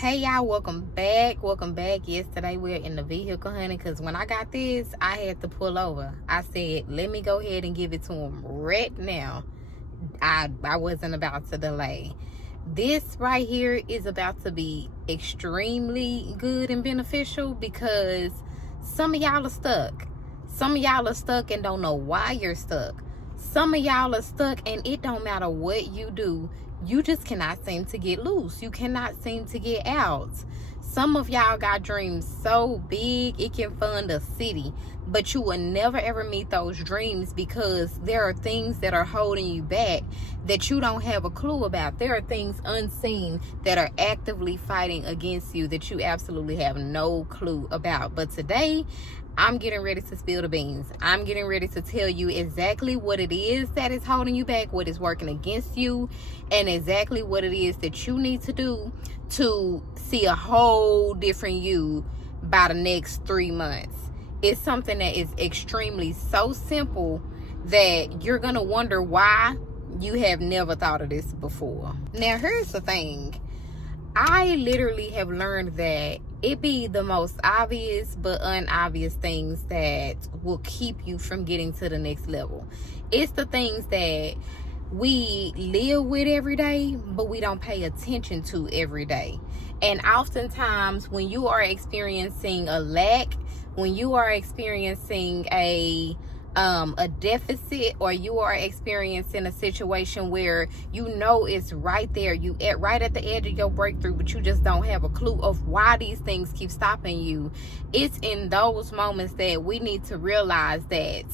Hey y'all, welcome back. Yes, today we're in the vehicle, honey, because when I got this, I had to pull over. I said, let me go ahead and give it to him right now. I wasn't about to delay. This right here is about to be extremely good and beneficial because some of y'all are stuck. Some of y'all are stuck and don't know why you're stuck. Some of y'all are stuck and it don't matter what you do, you just cannot seem to get loose. You cannot seem to get out. Some of y'all got dreams so big it can fund a city, but you will never ever meet those dreams because there are things that are holding you back that you don't have a clue about. There are things unseen that are actively fighting against you that you absolutely have no clue about. But today, I'm getting ready to spill the beans. I'm getting ready to tell you exactly what it is that is holding you back, what is working against you, and exactly what it is that you need to do to see a whole different you by the next 3 months. It's something that is extremely so simple that you're going to wonder why you have never thought of this before. Now, here's the thing. I literally have learned that it be the most obvious but unobvious things that will keep you from getting to the next level. It's the things that we live with every day, but we don't pay attention to every day. And oftentimes when you are experiencing a lack, when you are experiencing a deficit, or you are experiencing a situation where you know it's right there, right at the edge of your breakthrough, but you just don't have a clue of why these things keep stopping you. It's in those moments that we need to realize that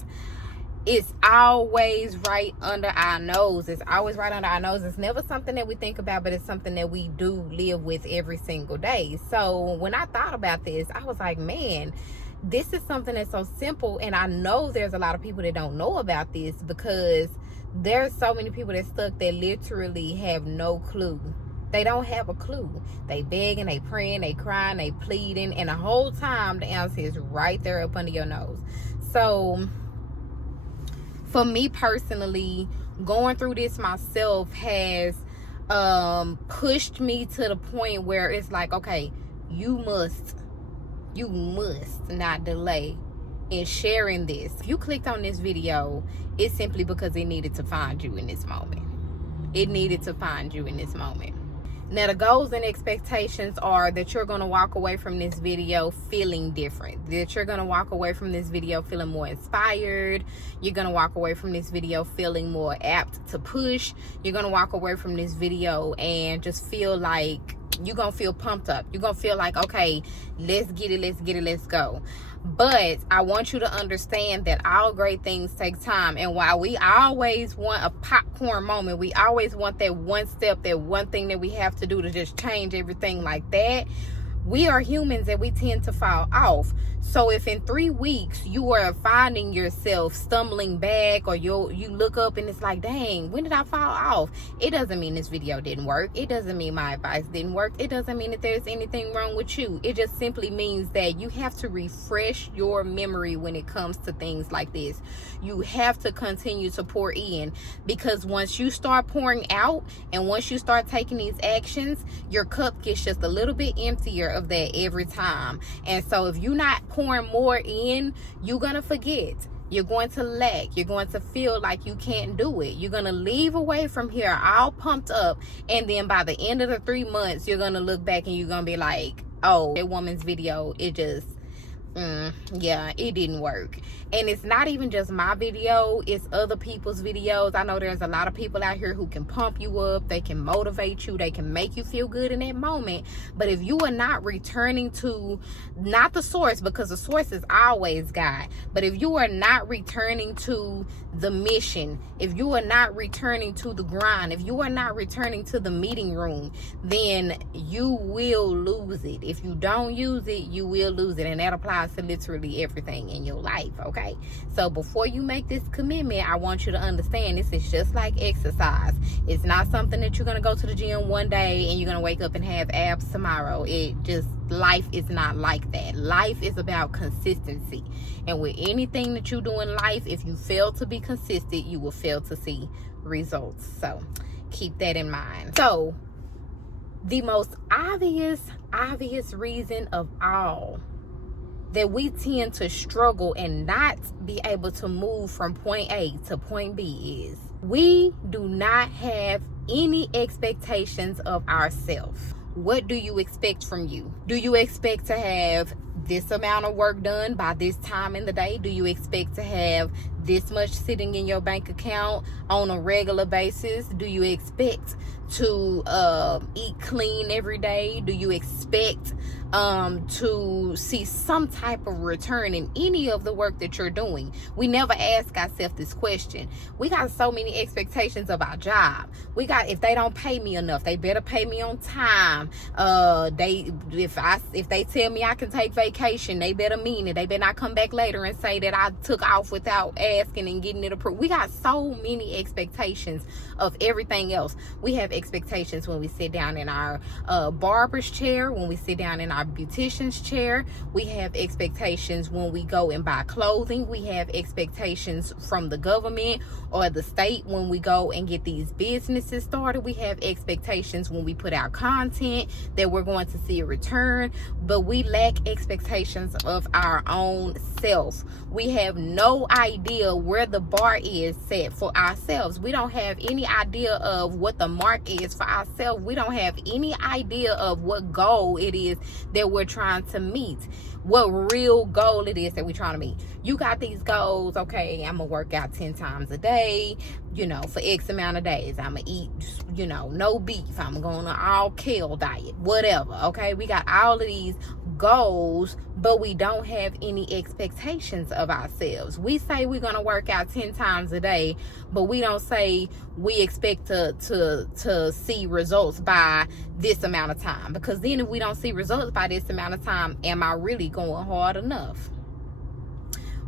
it's always right under our nose. It's always right under our nose. It's never something that we think about, but it's something that we do live with every single day. So when I thought about this, I was like, man, this is something that's so simple. And I know there's a lot of people that don't know about this because there's so many people that stuck that literally have no clue. They don't have a clue. They begging, they praying, they crying, they pleading, and the whole time the answer is right there up under your nose. So for me personally, going through this myself has pushed me to the point where it's like, okay, you must not delay in sharing this. If you clicked on this video, it's simply because it needed to find you in this moment. It needed to find you in this moment. Now, the goals and expectations are that you're going to walk away from this video feeling different. That you're going to walk away from this video feeling more inspired. You're going to walk away from this video feeling more apt to push. You're going to walk away from this video and just feel like you're going to feel pumped up. You're going to feel like, okay, let's get it, let's go. But I want you to understand that all great things take time. And while we always want a popcorn moment, we always want that one step, that one thing that we have to do to just change everything like that, we are humans and we tend to fall off. So if in 3 weeks you are finding yourself stumbling back, or you look up and it's like, dang, when did I fall off? It doesn't mean this video didn't work. It doesn't mean my advice didn't work. It doesn't mean that there's anything wrong with you. It just simply means that you have to refresh your memory when it comes to things like this. You have to continue to pour in, because once you start pouring out and once you start taking these actions, your cup gets just a little bit emptier of that every time. And so if you're not pouring more in, you're gonna forget. You're going to lack. You're going to feel like you can't do it. You're gonna leave away from here all pumped up, and then by the end of the 3 months, you're gonna look back and you're gonna be like, oh, that woman's video, it just yeah, it didn't work. And it's not even just my video, it's other people's videos. I know there's a lot of people out here who can pump you up, they can motivate you, they can make you feel good in that moment. But if you are not returning to, not the source, because the source is always God, but if you are not returning to the mission, if you are not returning to the grind, if you are not returning to the meeting room, then you will lose it. If you don't use it, you will lose it. And that applies to literally everything in your life, okay? So before you make this commitment, I want you to understand this is just like exercise. It's not something that you're going to go to the gym one day and you're going to wake up and have abs tomorrow. Life is not like that. Life is about consistency. And with anything that you do in life, if you fail to be consistent, you will fail to see results. So keep that in mind. So The most obvious reason of all that we tend to struggle and not be able to move from point A to point B is we do not have any expectations of ourselves. What do you expect from you? Do you expect to have this amount of work done by this time in the day? Do you expect to have this much sitting in your bank account on a regular basis? Do you expect to eat clean every day? Do you expect to see some type of return in any of the work that you're doing? We never ask ourselves this question. We got so many expectations of our job. We got, if they don't pay me enough, they better pay me on time. If they tell me I can take vacation, they better mean it. They better not come back later and say that I took off without asking and getting it approved. We got so many expectations of everything else. We have expectations when we sit down in our barber's chair, when we sit down in our beautician's chair. We have expectations when we go and buy clothing. We have expectations from the government or the state when we go and get these businesses started. We have expectations when we put out content that we're going to see a return, but we lack expectations of our own self. We have no idea where the bar is set for ourselves. We don't have any idea of what the mark is for ourselves. We don't have any idea of what goal it is that we're trying to meet, what real goal it is that we're trying to meet. You got these goals. Okay, I'm gonna work out 10 times a day, for X amount of days. I'm gonna eat, no beef. I'm going on an all kale diet, whatever. Okay, we got all of these goals, but we don't have any expectations of ourselves. We say we're gonna work out 10 times a day, but we don't say we expect to see results by this amount of time, because then if we don't see results by this amount of time, am I really going hard enough?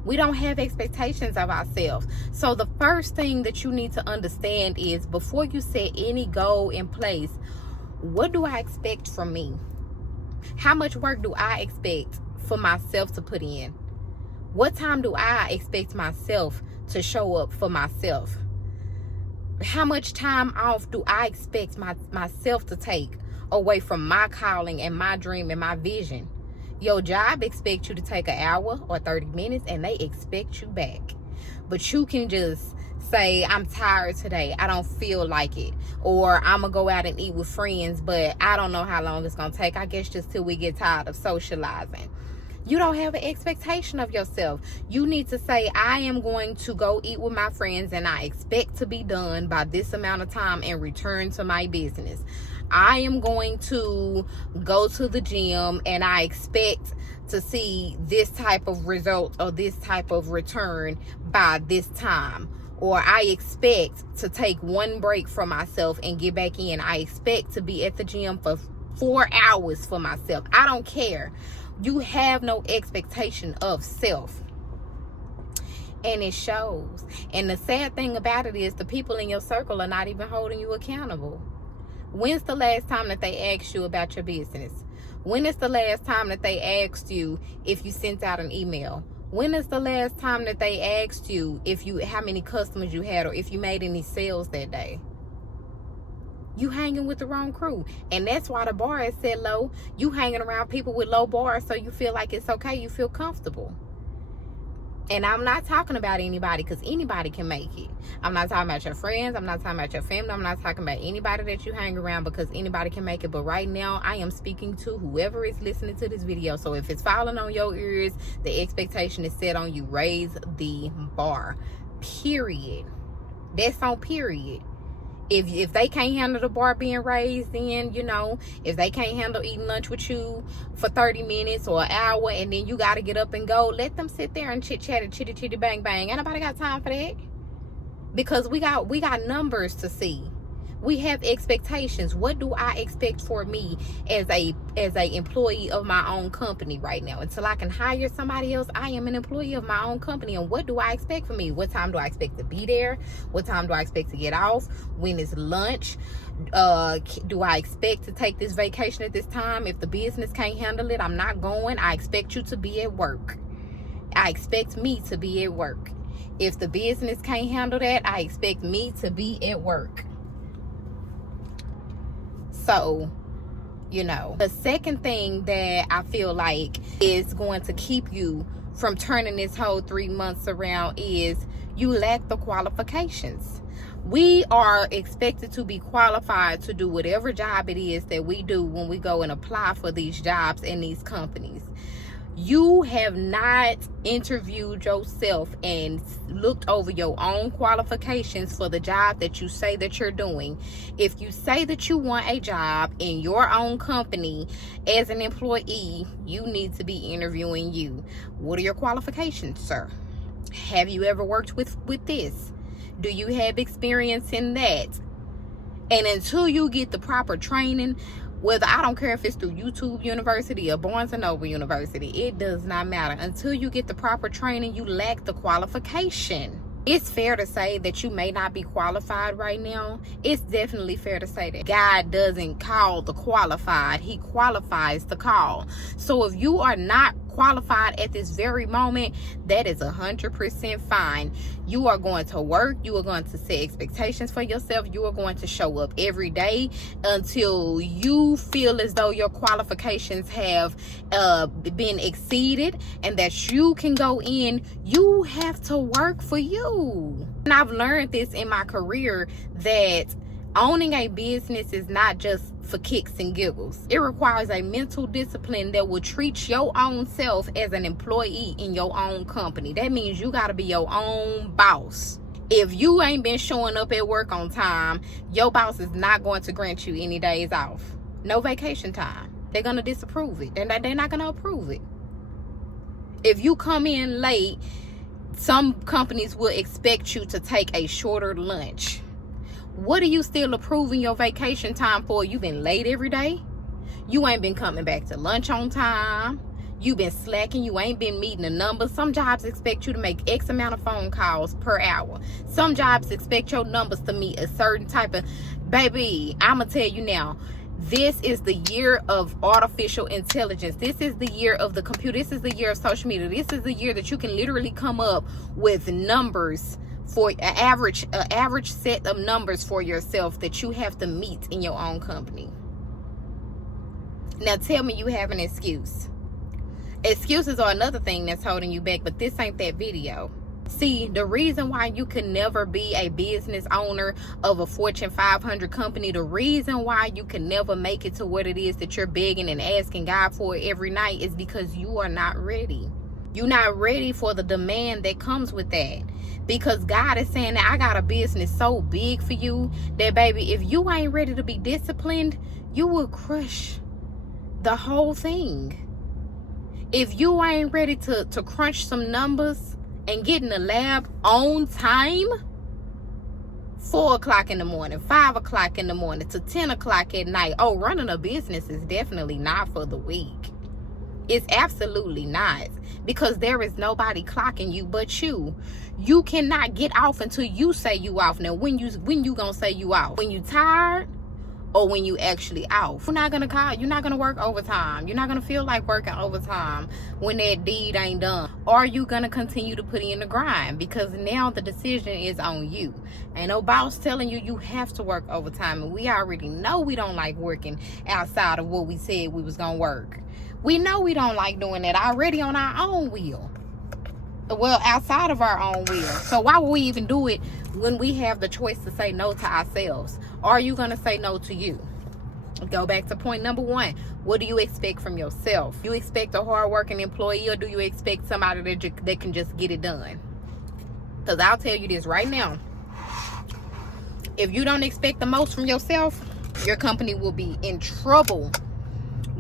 We don't have expectations of ourselves. So the first thing that you need to understand is, before you set any goal in place, what do I expect from me? How much work do I expect for myself to put in? What time do I expect myself to show up for myself? How much time off do I expect myself to take away from my calling and my dream and my vision? Your job expects you to take an hour or 30 minutes and they expect you back. But you can just say, I'm tired today, I don't feel like it. Or I'm going to go out and eat with friends, but I don't know how long it's going to take. I guess just till we get tired of socializing. You don't have an expectation of yourself. You need to say, I am going to go eat with my friends and I expect to be done by this amount of time and return to my business. I am going to go to the gym and I expect to see this type of result or this type of return by this time. Or I expect to take one break for myself and get back in. I expect to be at the gym for 4 hours for myself. I don't care. You have no expectation of self. And it shows. And the sad thing about it is, the people in your circle are not even holding you accountable. When's the last time that they asked you about your business? When is the last time that they asked you if you sent out an email? When is the last time that they asked you how many customers you had or if you made any sales that day? You hanging with the wrong crew. And that's why the bar is set low. You hanging around people with low bars, so you feel like it's okay. You feel comfortable. And I'm not talking about anybody, because anybody can make it. I'm not talking about your friends. I'm not talking about your family. I'm not talking about anybody that you hang around, because anybody can make it. But right now, I am speaking to whoever is listening to this video. So if it's falling on your ears, the expectation is set on you. Raise the bar. Period. That's on period. If they can't handle the bar being raised, then, if they can't handle eating lunch with you for 30 minutes or an hour, and then you got to get up and go, let them sit there and chit-chat and chitty-chitty bang-bang. Ain't nobody got time for that. Because we got numbers to see. We have expectations. What do I expect for me as a employee of my own company right now? Until I can hire somebody else, I am an employee of my own company. And what do I expect for me? What time do I expect to be there? What time do I expect to get off? When is lunch? Do I expect to take this vacation at this time? If the business can't handle it, I'm not going. I expect you to be at work. I expect me to be at work. If the business can't handle that, I expect me to be at work. So you know. The second thing that I feel like is going to keep you from turning this whole 3 months around is you lack the qualifications. We are expected to be qualified to do whatever job it is that we do when we go and apply for these jobs in these companies. You have not interviewed yourself and looked over your own qualifications for the job that you say that you're doing. If you say that you want a job in your own company as an employee, you need to be interviewing you. What are your qualifications, sir? Have you ever worked with this? Do you have experience in that? And until you get the proper training, whether, I don't care if it's through YouTube University or Barnes & Noble University, it does not matter. Until you get the proper training, you lack the qualification. It's fair to say that you may not be qualified right now. It's definitely fair to say that God doesn't call the qualified. He qualifies the call. So if you are not qualified at this very moment, that is 100% fine. You are going to work. You are going to set expectations for yourself. You are going to show up every day until you feel as though your qualifications have been exceeded and that you can go in. You have to work for you. And I've learned this in my career, that owning a business is not just for kicks and giggles. It requires a mental discipline that will treat your own self as an employee in your own company. That means you got to be your own boss. If you ain't been showing up at work on time, your boss is not going to grant you any days off. No vacation time. They're going to disapprove it. They're not going to approve it. If you come in late, some companies will expect you to take a shorter lunch. What are you still approving your vacation time for? You've been late every day. You ain't been coming back to lunch on time. You've been slacking. You ain't been meeting the numbers. Some jobs expect you to make X amount of phone calls per hour. Some jobs expect your numbers to meet a certain type of... Baby, I'm going to tell you now. This is the year of artificial intelligence. This is the year of the computer. This is the year of social media. This is the year that you can literally come up with numbers for an average set of numbers for yourself that you have to meet in your own company. Now tell me you have an excuse. Excuses are another thing that's holding you back, but this ain't that video. See, the reason why you can never be a business owner of a Fortune 500 company, the reason why you can never make it to what it is that you're begging and asking God for every night is because you are not ready. You're not ready for the demand that comes with that. Because God is saying that I got a business so big for you that, baby, if you ain't ready to be disciplined, you will crush the whole thing. If you ain't ready to crunch some numbers and get in the lab on time, 4 o'clock in the morning, 5 o'clock in the morning to 10 o'clock at night. Oh, running a business is definitely not for the weak. It's absolutely not, because there is nobody clocking you but you. You cannot get off until you say you off. Now, when you gonna say you off? When you tired or when you actually off? You're not gonna work overtime. You're not gonna feel like working overtime when that deed ain't done. Or you gonna continue to put in the grind, because now the decision is on you. Ain't no boss telling you have to work overtime, and we already know we don't like working outside of what we said we was gonna work. We know we don't like doing that already on our own will. Well, outside of our own will. So why would we even do it when we have the choice to say no to ourselves? Are you going to say no to you? Go back to point number 1. What do you expect from yourself? You expect a hardworking employee, or do you expect somebody that can just get it done? Because I'll tell you this right now. If you don't expect the most from yourself, your company will be in trouble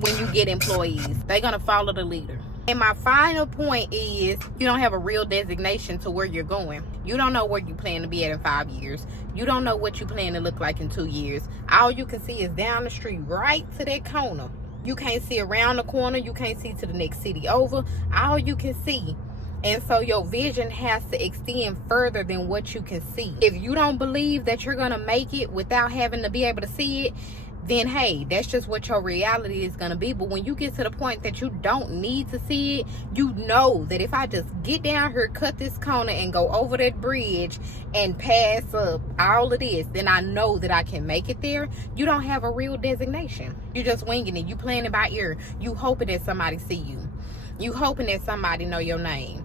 when you get employees. They're going to follow the leader. And my final point is, you don't have a real designation to where you're going. You don't know where you plan to be at in 5 years. You don't know what you plan to look like in 2 years. All you can see is down the street, right to that corner. You can't see around the corner. You can't see to the next city over. All you can see. And so your vision has to extend further than what you can see. If you don't believe that you're going to make it without having to be able to see it, then hey, that's just what your reality is going to be. But when you get to the point that you don't need to see it, you know that if I just get down here, cut this corner, and go over that bridge and pass up all of this, then I know that I can make it there. You don't have a real designation. You just winging it. You playing it by ear. You hoping that somebody see you. You hoping that somebody know your name.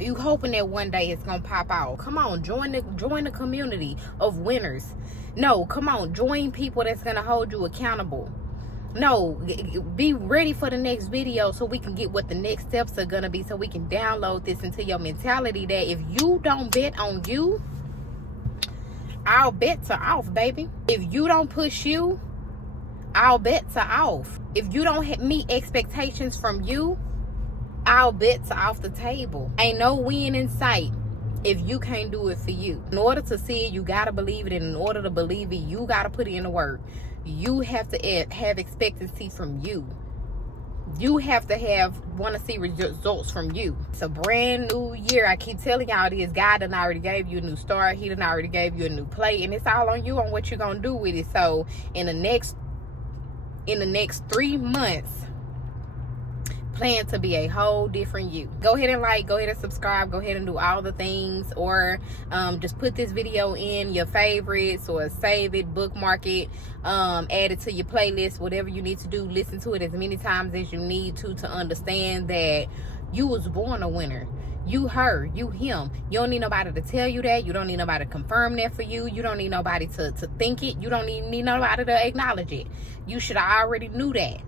You hoping that one day it's gonna pop out. Come on, join the community of winners. No, come on, join people that's gonna hold you accountable. No, be ready for the next video so we can get what the next steps are gonna be, so we can download this into your mentality that if you don't bet on you, our bets are off, baby. If you don't push you, our bets are off. If you don't meet expectations from you, our bets are off the table. Ain't no win in sight if you can't do it for you. In order to see it, you gotta believe it, and in order to believe it, you gotta put in the work. You have to have expectancy from you. You have to want to see results from you. It's a brand new year. I keep telling y'all this. God done already gave you a new start. He done already gave you a new play, and it's all on you on what you're gonna do with it. So in the next 3 months, plan to be a whole different you. Go ahead and like, go ahead and subscribe, go ahead and do all the things, or just put this video in your favorites, or save it, bookmark it, add it to your playlist, whatever you need to do. Listen to it as many times as you need to understand that you was born a winner. You her, you him. You don't need nobody to tell you that. You don't need nobody to confirm that for you. You don't need nobody to think it. You don't even need nobody to acknowledge it. You should have already knew that.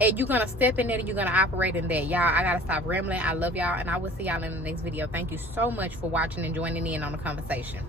And you're going to step in there and you're going to operate in that. Y'all, I got to stop rambling. I love y'all, and I will see y'all in the next video. Thank you so much for watching and joining in on the conversation.